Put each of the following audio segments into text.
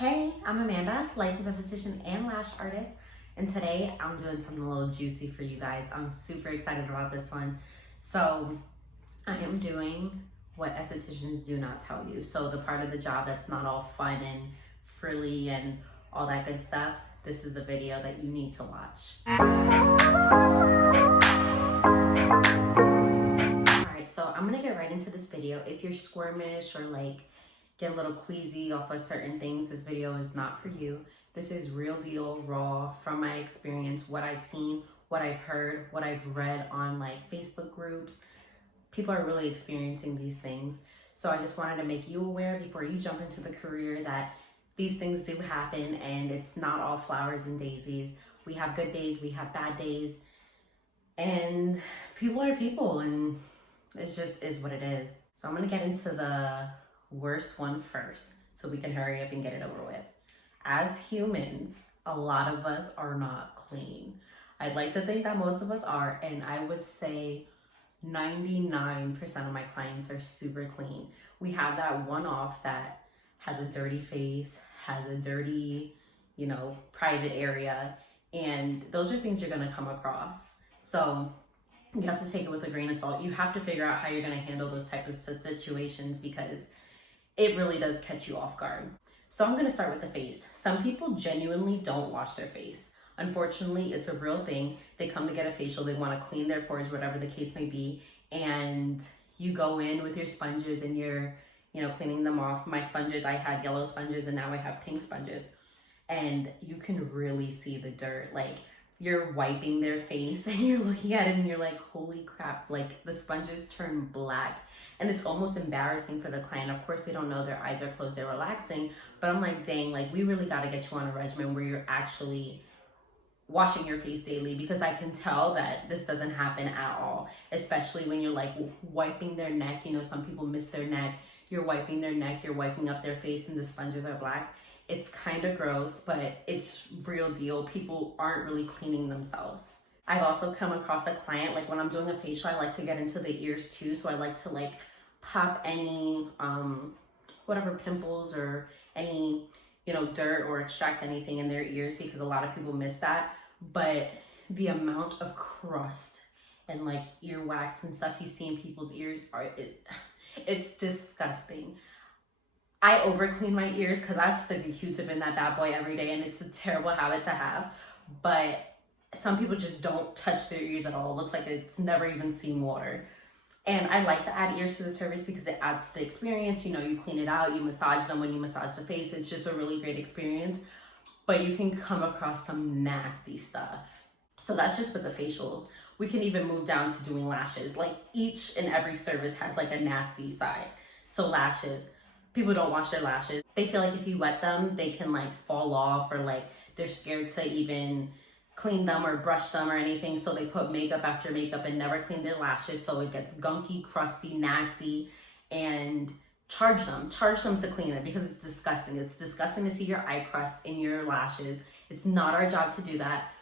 Hey, I'm Amanda, licensed esthetician and lash artist, and today I'm doing something a little juicy for you guys. I'm super excited about this one. So I am doing what estheticians do not tell you. So the part of the job that's not all fun and frilly and all that good stuff, this is the video that you need to watch. Alright, so I'm gonna get right into this video. If you're squirmish or get a little queasy off of certain things, this video is not for you. This is real deal, raw, from my experience, what I've seen, what I've heard, what I've read on Facebook groups. People are really experiencing these things. So I just wanted to make you aware before you jump into the career that these things do happen and it's not all flowers and daisies. We have good days, we have bad days, and people are people, and it just is what it is. So I'm gonna get into the worst one first so we can hurry up and get it over with. As humans, a lot of us are not clean. I'd like to think that most of us are, and I would say 99% of my clients are super clean. We have that one-off that has a dirty face, has a dirty, private area, and those are things you're gonna come across. So you have to take it with a grain of salt. You have to figure out how you're gonna handle those types of situations because it really does catch you off guard. So I'm gonna start with the face. Some people genuinely don't wash their face. Unfortunately, it's a real thing. They come to get a facial, they wanna clean their pores, whatever the case may be, and you go in with your sponges and you're, cleaning them off. My sponges, I had yellow sponges and now I have pink sponges. And you can really see the dirt. You're wiping their face and you're looking at it and you're like, holy crap, the sponges turn black. And it's almost embarrassing for the client. Of course, they don't know, their eyes are closed, they're relaxing. But I'm like, dang, we really gotta get you on a regimen where you're actually washing your face daily, because I can tell that this doesn't happen at all, especially when you're wiping their neck. Some people miss their neck. You're wiping their neck, you're wiping up their face and the sponges are black. It's kind of gross, but it's real deal. People aren't really cleaning themselves. I've also come across a client, when I'm doing a facial, I like to get into the ears too. So I like to pop any, whatever pimples or any, dirt, or extract anything in their ears, because a lot of people miss that. But the amount of crust and earwax and stuff you see in people's ears it's disgusting. I overclean my ears because I stick a Q-tip in that bad boy every day, and it's a terrible habit to have. But some people just don't touch their ears at all. It looks like it's never even seen water. And I like to add ears to the service because it adds to the experience. You clean it out, you massage them when you massage the face. It's just a really great experience. But you can come across some nasty stuff. So that's just with the facials. We can even move down to doing lashes. Each and every service has a nasty side. So lashes. People don't wash their lashes. They feel if you wet them, they can fall off, or they're scared to even clean them or brush them or anything. So they put makeup after makeup and never clean their lashes. So it gets gunky, crusty, nasty, and charge them to clean it because it's disgusting. It's disgusting to see your eye crust in your lashes. It's not our job to do that.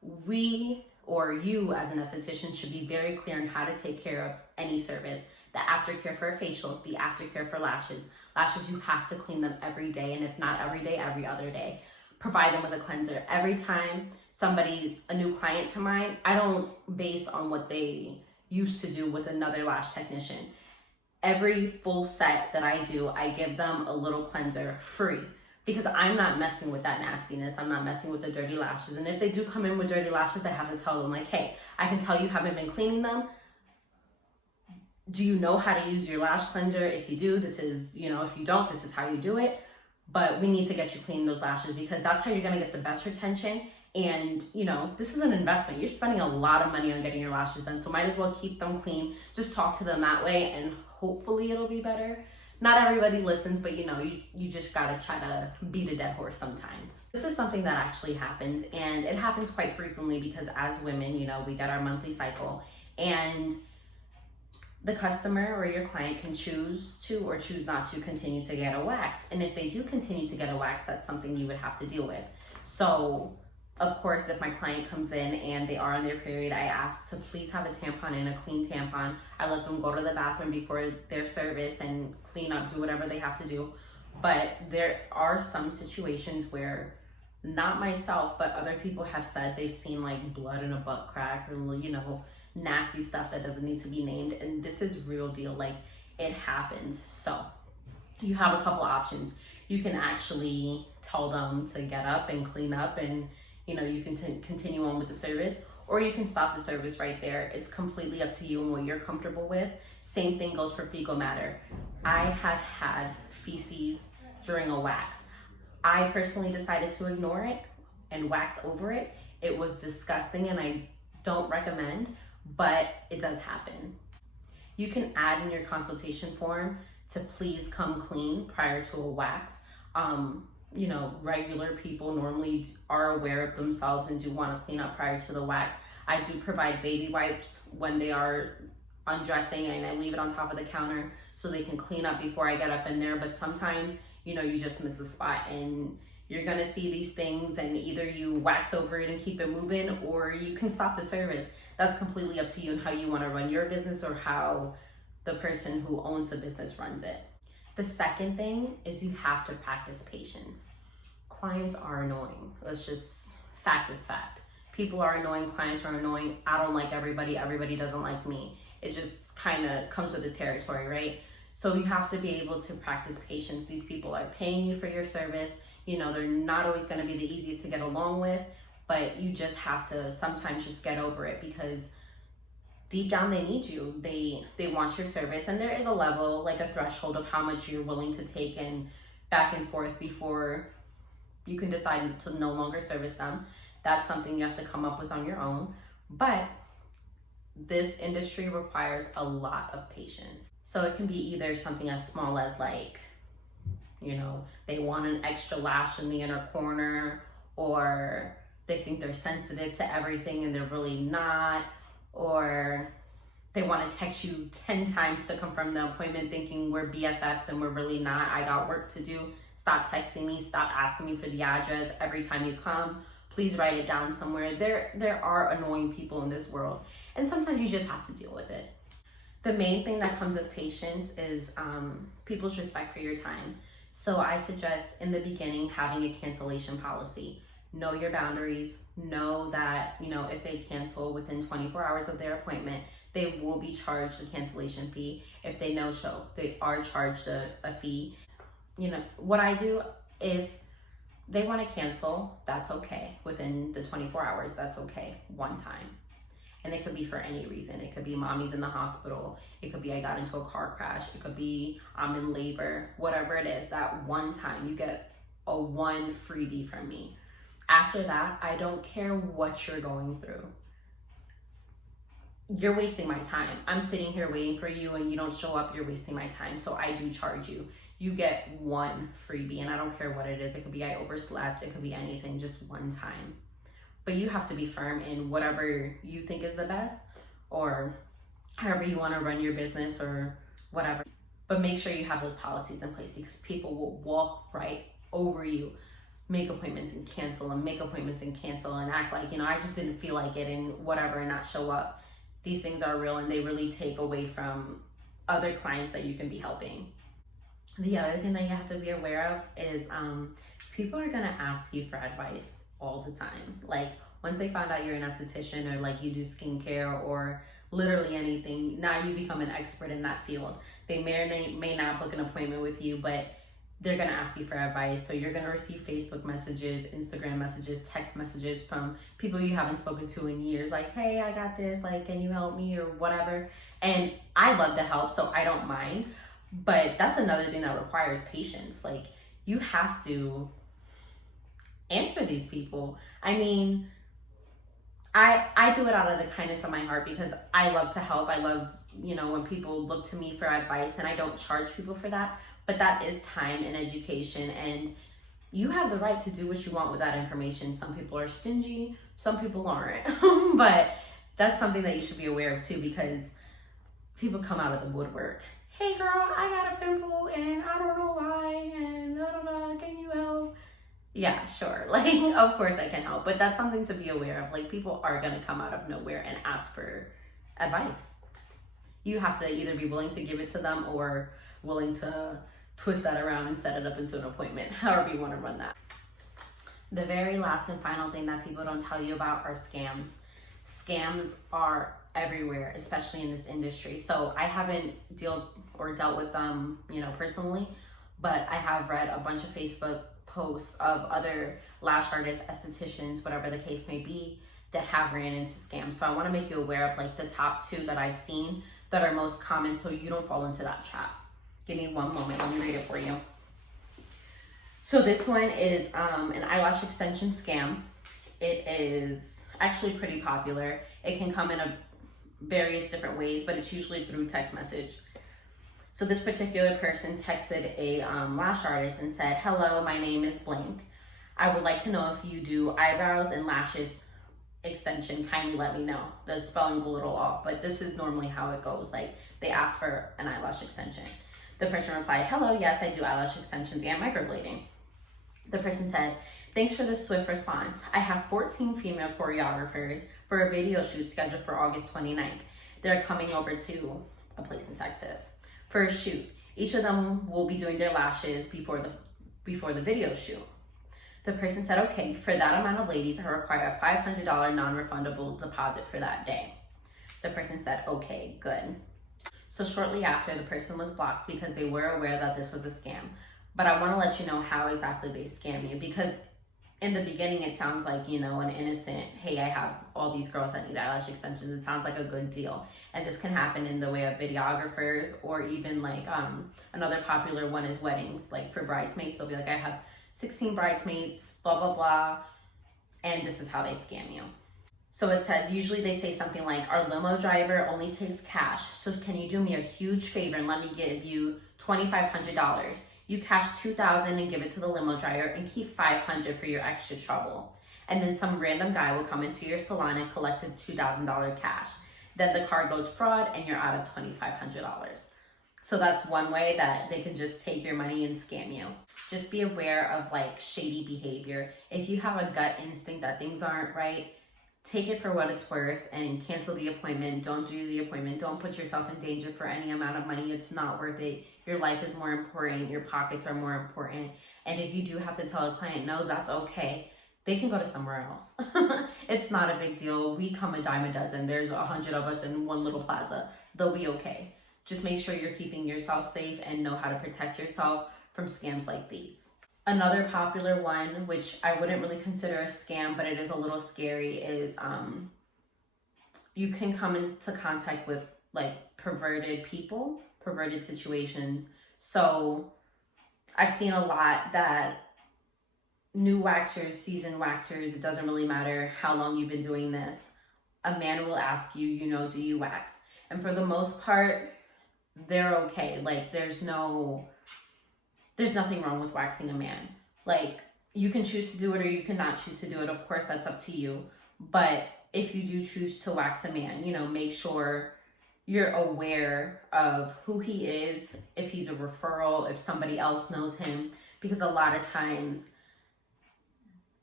We, or you as an esthetician, should be very clear on how to take care of any service. The aftercare for a facial, the aftercare for lashes. Lashes, you have to clean them every day, and if not every day, every other day. Provide them with a cleanser. Every time somebody's a new client to mine, I don't base on what they used to do with another lash technician. Every full set that I do, I give them a little cleanser free, because I'm not messing with that nastiness. I'm not messing with the dirty lashes. And if they do come in with dirty lashes, I have to tell them hey, I can tell you haven't been cleaning them. Do you know how to use your lash cleanser? If you do, this is, if you don't, this is how you do it. But we need to get you cleaning those lashes, because that's how you're gonna get the best retention. And, this is an investment. You're spending a lot of money on getting your lashes done, so might as well keep them clean. Just talk to them that way, and hopefully it'll be better. Not everybody listens, but you just gotta try to beat a dead horse sometimes. This is something that actually happens, and it happens quite frequently because as women, we get our monthly cycle, and the customer or your client can choose to or choose not to continue to get a wax. And if they do continue to get a wax, that's something you would have to deal with. So of course, if my client comes in and they are on their period, I ask to please have a tampon and a clean tampon. I let them go to the bathroom before their service and clean up, do whatever they have to do. But there are some situations where, not myself, but other people have said they've seen like blood in a butt crack, or, you know, nasty stuff that doesn't need to be named. And this is real deal. Like, it happens. So you have a couple options. You can actually tell them to get up and clean up, and, you know, you can continue on with the service, or you can stop the service right there. It's completely up to you and what you're comfortable with. Same thing goes for fecal matter. I have had feces during a wax. I personally decided to ignore it and wax over it. It was disgusting and I don't recommend, but it does happen. You can add in your consultation form to please come clean prior to a wax. You know, regular people normally are aware of themselves and do want to clean up prior to the wax. I do provide baby wipes when they are undressing, and I leave it on top of the counter so they can clean up before I get up in there. But sometimes, you know, you just miss a spot and you're gonna see these things, and either you wax over it and keep it moving, or you can stop the service. That's completely up to you and how you want to run your business, or how the person who owns the business runs it. The second thing is you have to practice patience. Clients are annoying. That's just fact is fact. People are annoying, clients are annoying. I don't like everybody, everybody doesn't like me. It just kind of comes with the territory, right? So you have to be able to practice patience. These people are paying you for your service. You know, they're not always going to be the easiest to get along with, but you just have to sometimes just get over it, because deep down they need you. They want your service, and there is a level, like a threshold of how much you're willing to take and back and forth before you can decide to no longer service them. That's something you have to come up with on your own. But this industry requires a lot of patience. So it can be either something as small as, like, you know, they want an extra lash in the inner corner, or they think they're sensitive to everything and they're really not, or they want to text you 10 times to confirm the appointment thinking we're BFFs and we're really not. I got work to do. Stop texting me. Stop asking me for the address every time you come. Please write it down somewhere. There are annoying people in this world, and sometimes you just have to deal with it. The main thing that comes with patience is people's respect for your time. So I suggest in the beginning having a cancellation policy. Know your boundaries. Know that, you know, if they cancel within 24 hours of their appointment, they will be charged a cancellation fee. If they no-show, they are charged a fee. You know, what I do, if they want to cancel, that's okay. Within the 24 hours, that's okay. One time. And it could be for any reason. It could be mommy's in the hospital. It could be I got into a car crash. It could be I'm in labor. Whatever it is, that one time you get a one freebie from me. After that, I don't care what you're going through. You're wasting my time. I'm sitting here waiting for you and you don't show up, you're wasting my time. So I do charge you. You get one freebie, and I don't care what it is. It could be I overslept. It could be anything, just one time. But you have to be firm in whatever you think is the best, or however you want to run your business or whatever. But make sure you have those policies in place, because people will walk right over you. Make appointments and cancel, and make appointments and cancel, and act like, you know, I just didn't feel like it and whatever, and not show up. These things are real, and they really take away from other clients that you can be helping. The other thing that you have to be aware of is people are gonna ask you for advice all the time. Like, once they find out you're an esthetician, or like you do skincare or literally anything, now you become an expert in that field. They may or may not book an appointment with you, but they're gonna ask you for advice. So you're gonna receive Facebook messages, Instagram messages, text messages from people you haven't spoken to in years, like, hey, I got this, like, can you help me, or whatever. And I love to help, so I don't mind. But that's another thing that requires patience. Like, you have to answer these people. I mean, I do it out of the kindness of my heart, because I love to help. I love, you know, when people look to me for advice, and I don't charge people for that. But that is time and education, and you have the right to do what you want with that information. Some people are stingy, some people aren't. But that's something that you should be aware of too, because people come out of the woodwork. Hey girl, I got a pimple and I don't know why, and can you help? Yeah, sure. Like, of course I can help, but that's something to be aware of. Like, people are gonna come out of nowhere and ask for advice. You have to either be willing to give it to them, or willing to twist that around and set it up into an appointment, however you want to run that. The very last and final thing that people don't tell you about are scams. Scams are everywhere, especially in this industry. So I haven't dealt with them, personally, but I have read a bunch of Facebook posts of other lash artists, estheticians, whatever the case may be, that have ran into scams. So I want to make you aware of like the top 2 that I've seen that are most common, so you don't fall into that trap. Give me one moment, let me read it for you. So this one is an eyelash extension scam. It is actually pretty popular. It can come in various different ways, but it's usually through text message. So this particular person texted a lash artist and said, "Hello, my name is blank. I would like to know if you do eyebrows and lashes extension. Kindly let me know." The spelling's a little off, but this is normally how it goes. Like, they ask for an eyelash extension. The person replied, "Hello, yes, I do eyelash extensions and microblading." The person said, "Thanks for the swift response. I have 14 female choreographers for a video shoot scheduled for August 29th. They're coming over to a place in Texas for a shoot. Each of them will be doing their lashes before the video shoot." The person said, "Okay, for that amount of ladies, I require a $500 non-refundable deposit for that day." The person said, "Okay, good." So shortly after, the person was blocked because they were aware that this was a scam. But I want to let you know how exactly they scam you, because in the beginning, it sounds like, an innocent, "Hey, I have all these girls that need eyelash extensions." It sounds like a good deal. And this can happen in the way of videographers, or even like another popular one is weddings. Like for bridesmaids, they'll be like, "I have 16 bridesmaids, blah, blah, blah." And this is how they scam you. So it says, usually they say something like, "Our limo driver only takes cash. So can you do me a huge favor and let me give you $2,500? You cash $2,000 and give it to the limo driver and keep $500 for your extra trouble. And then some random guy will come into your salon and collect a $2,000 cash. Then the card goes fraud and you're out of $2,500. So that's one way that they can just take your money and scam you. Just be aware of like shady behavior. If you have a gut instinct that things aren't right, take it for what it's worth and cancel the appointment. Don't do the appointment. Don't put yourself in danger for any amount of money. It's not worth it. Your life is more important. Your pockets are more important. And if you do have to tell a client no, that's okay. They can go to somewhere else. It's not a big deal. We come a dime a dozen. There's 100 of us in one little plaza. They'll be okay. Just make sure you're keeping yourself safe and know how to protect yourself from scams like these. Another popular one, which I wouldn't really consider a scam, but it is a little scary, is you can come into contact with like perverted people, perverted situations. So I've seen a lot that new waxers, seasoned waxers, it doesn't really matter how long you've been doing this, a man will ask you, do you wax? And for the most part, they're okay. Like there's nothing wrong with waxing a man. Like, you can choose to do it or you cannot choose to do it. Of course, that's up to you. But if you do choose to wax a man, make sure you're aware of who he is, if he's a referral, if somebody else knows him, because a lot of times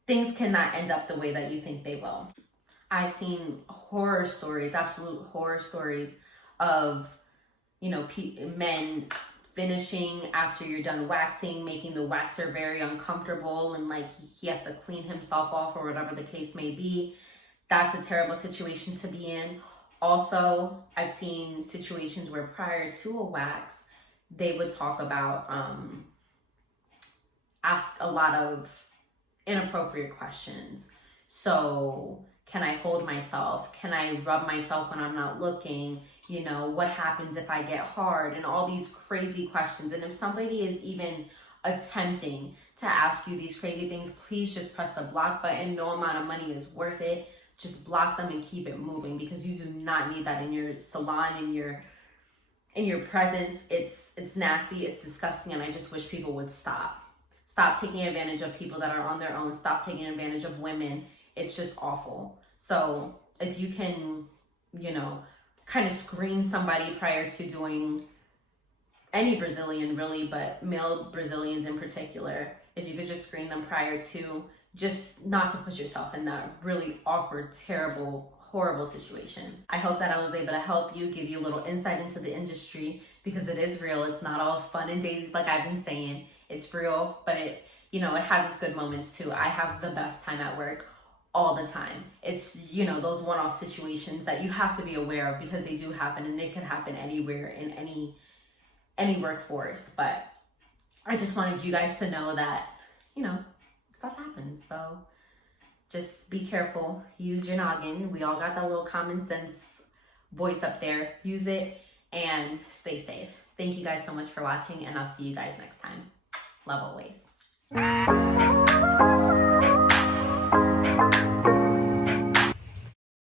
things cannot end up the way that you think they will. I've seen horror stories, absolute horror stories of, men finishing after you're done waxing, making the waxer very uncomfortable, and like he has to clean himself off or whatever the case may be. That's a terrible situation to be in. Also, I've seen situations where prior to a wax, they would talk about, ask a lot of inappropriate questions. So, can I hold myself? Can I rub myself when I'm not looking? What happens if I get hard? And all these crazy questions. And if somebody is even attempting to ask you these crazy things, please just press the block button. No amount of money is worth it. Just block them and keep it moving, because you do not need that in your salon, in your presence. It's nasty, it's disgusting, and I just wish people would stop. Stop taking advantage of people that are on their own. Stop taking advantage of women. It's just awful. So if you can, kind of screen somebody prior to doing any Brazilian really, but male Brazilians in particular, if you could just screen them prior to, just not to put yourself in that really awkward, terrible, horrible situation. I hope that I was able to help you, give you a little insight into the industry, because it is real. It's not all fun and daisies like I've been saying. It's real, but it has its good moments too. I have the best time at work all the time. It's, those one-off situations that you have to be aware of, because they do happen, and they can happen anywhere in any workforce. But I just wanted you guys to know that, stuff happens. So just be careful. Use your noggin. We all got that little common sense voice up there. Use it and stay safe. Thank you guys so much for watching, and I'll see you guys next time. Love always.